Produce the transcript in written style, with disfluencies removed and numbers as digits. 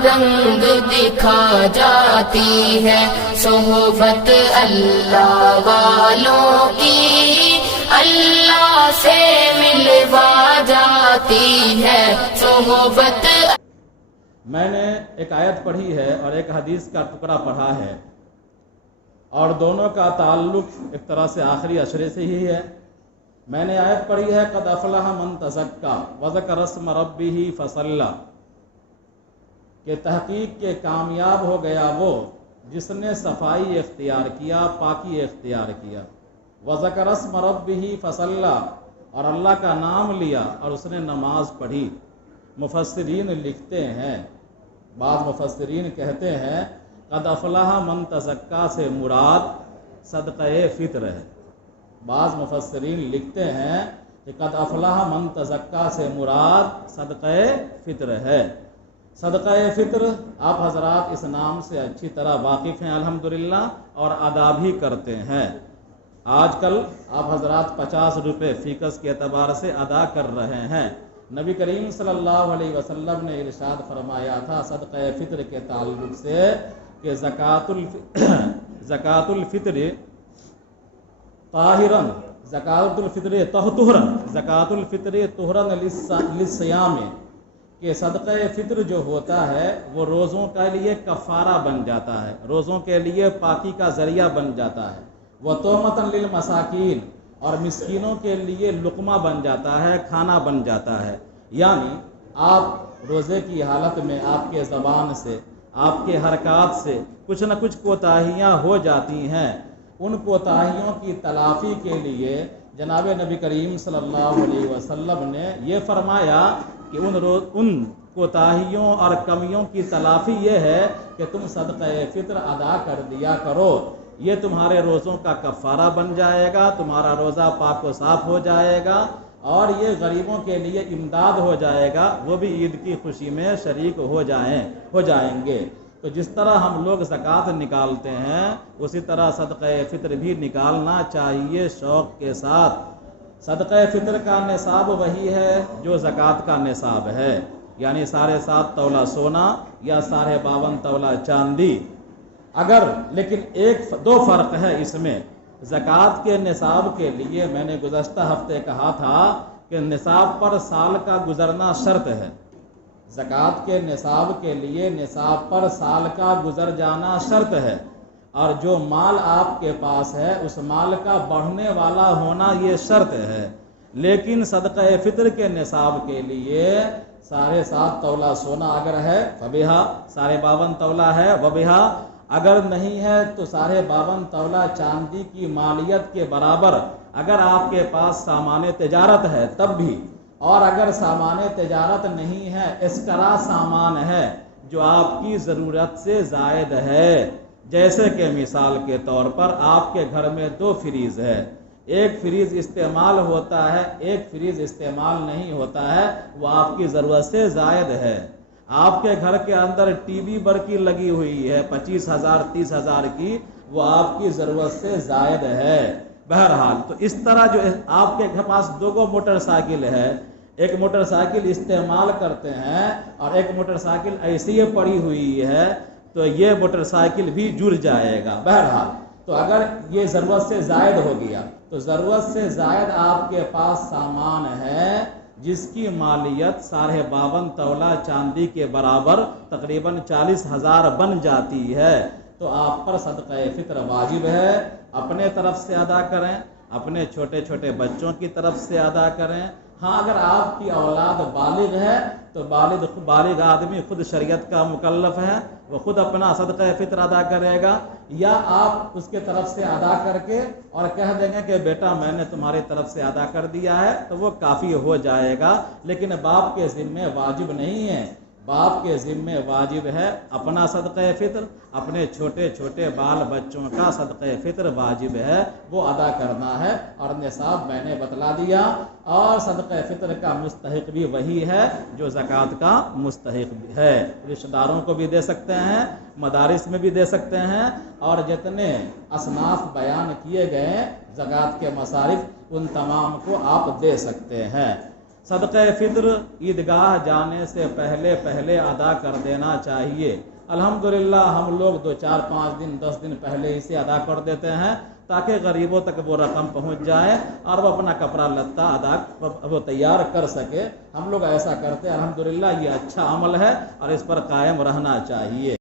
رنگ دکھا جاتی ہے، صحبت اللہ والوں کی اللہ سے ملوا جاتی ہے، صحبت۔ میں نے ایک آیت پڑھی ہے اور ایک حدیث کا ٹکڑا پڑھا ہے، اور دونوں کا تعلق ایک طرح سے آخری اشرے سے ہی ہے۔ میں نے آیت پڑھی ہے قد افلح من تزکا وذکر اسم ربہ فصلی، کہ تحقیق کے کامیاب ہو گیا وہ جس نے صفائی اختیار کیا، پاکی اختیار کیا، وذکر اسم ربہ فصلی، اور اللہ کا نام لیا اور اس نے نماز پڑھی۔ مفسرین لکھتے ہیں، بعض مفسرین کہتے ہیں قد افلح من تزکا سے مراد صدقہ فطر ہے۔ بعض مفسرین لکھتے ہیں کہ قد افلح من تزکا سے مراد صدقہ فطر ہے۔ صدقہ فطر آپ حضرات اس نام سے اچھی طرح واقف ہیں الحمدللہ، اور ادا بھی کرتے ہیں۔ آج کل آپ حضرات 50 روپے فیکس کے اعتبار سے ادا کر رہے ہیں۔ نبی کریم صلی اللہ علیہ وسلم نے ارشاد فرمایا تھا صدقہ فطر کے تعلق سے کہ زکوٰۃ الفطر طاہرن، زکوٰۃ الفطر طہرن، زکوٰۃ الفطر طہرن للصیام، کہ صدقہ فطر جو ہوتا ہے وہ روزوں کے لیے کفارہ بن جاتا ہے، روزوں کے لیے پاکی کا ذریعہ بن جاتا ہے، وطعمۃ للمساکین، اور مسکینوں کے لیے لقمہ بن جاتا ہے، کھانا بن جاتا ہے۔ یعنی آپ روزے کی حالت میں آپ کے زبان سے، آپ کے حرکات سے کچھ نہ کچھ کوتاہیاں ہو جاتی ہیں، ان کوتاہیوں کی تلافی کے لیے جناب نبی کریم صلی اللہ علیہ وسلم نے یہ فرمایا کہ ان کوتاہیوں اور کمیوں کی تلافی یہ ہے کہ تم صدقہ فطر ادا کر دیا کرو، یہ تمہارے روزوں کا کفارہ بن جائے گا، تمہارا روزہ پاک و صاف ہو جائے گا، اور یہ غریبوں کے لیے امداد ہو جائے گا، وہ بھی عید کی خوشی میں شریک ہو جائیں گے۔ تو جس طرح ہم لوگ زکوٰۃ نکالتے ہیں اسی طرح صدقہ فطر بھی نکالنا چاہیے شوق کے ساتھ۔ صدقہ فطر کا نصاب وہی ہے جو زکوٰۃ کا نصاب ہے، یعنی 7.5 تولہ سونا یا 52.5 تولہ چاندی۔ لیکن دو فرق ہے اس میں۔ زکوٰۃ کے نصاب کے لیے میں نے گزشتہ ہفتے کہا تھا کہ نصاب پر سال کا گزرنا شرط ہے۔ زکوٰۃ کے نصاب کے لیے نصاب پر سال کا گزر جانا شرط ہے، اور جو مال آپ کے پاس ہے اس مال کا بڑھنے والا ہونا یہ شرط ہے۔ لیکن صدقہ فطر کے نصاب کے لیے 7.5 تولہ سونا اگر ہے فبہا، 52.5 تولہ ہے وبہا، اگر نہیں ہے تو 52.5 تولہ چاندی کی مالیت کے برابر اگر آپ کے پاس سامان تجارت ہے تب بھی، اور اگر سامان تجارت نہیں ہے، اسکرا سامان ہے جو آپ کی ضرورت سے زائد ہے، جیسے کہ مثال کے طور پر آپ کے گھر میں 2 فریز ہے، ایک فریز استعمال ہوتا ہے، ایک فریز استعمال نہیں ہوتا ہے، وہ آپ کی ضرورت سے زائد ہے۔ آپ کے گھر کے اندر ٹی وی برقی لگی ہوئی ہے 25,000 30,000 کی، وہ آپ کی ضرورت سے زائد ہے۔ بہرحال تو اس طرح جو آپ کے پاس 2 موٹر سائیکل ہے، ایک موٹر سائیکل استعمال کرتے ہیں اور ایک موٹر سائیکل ایسی ہی پڑی ہوئی ہے، تو یہ موٹر سائیکل بھی جڑ جائے گا۔ بہرحال تو اگر یہ ضرورت سے زائد ہو گیا تو ضرورت سے زائد آپ کے پاس سامان ہے جس کی مالیت 52.5 تولہ چاندی کے برابر تقریباً 40,000 بن جاتی ہے، تو آپ پر صدقہ فطر واجب ہے۔ اپنے طرف سے ادا کریں، اپنے چھوٹے چھوٹے بچوں کی طرف سے ادا کریں۔ ہاں اگر آپ کی اولاد بالغ ہے تو بالغ آدمی خود شریعت کا مکلف ہے، وہ خود اپنا صدقہ فطر ادا کرے گا، یا آپ اس کے طرف سے ادا کر کے اور کہہ دیں گے کہ بیٹا میں نے تمہاری طرف سے ادا کر دیا ہے تو وہ کافی ہو جائے گا۔ لیکن باپ کے ذمہ واجب نہیں ہے، باپ کے ذمہ واجب ہے اپنا صدقہ فطر، اپنے چھوٹے چھوٹے بال بچوں کا صدقہ فطر واجب ہے، وہ ادا کرنا ہے۔ اور نصاب میں نے بتلا دیا، اور صدقہ فطر کا مستحق بھی وہی ہے جو زکوٰۃ کا مستحق بھی ہے۔ رشتہ داروں کو بھی دے سکتے ہیں، مدارس میں بھی دے سکتے ہیں، اور جتنے اصناف بیان کیے گئے زکوٰۃ کے مصارف ان تمام کو آپ دے سکتے ہیں۔ صدقہ فطر عیدگاہ جانے سے پہلے پہلے ادا کر دینا چاہیے۔ الحمدللہ ہم لوگ 2 4 5 دن 10 دن پہلے اسے ادا کر دیتے ہیں تاکہ غریبوں تک وہ رقم پہنچ جائے اور وہ اپنا کپڑا لتا وہ تیار کر سکے۔ ہم لوگ ایسا کرتے ہیں، الحمدللہ یہ اچھا عمل ہے اور اس پر قائم رہنا چاہیے۔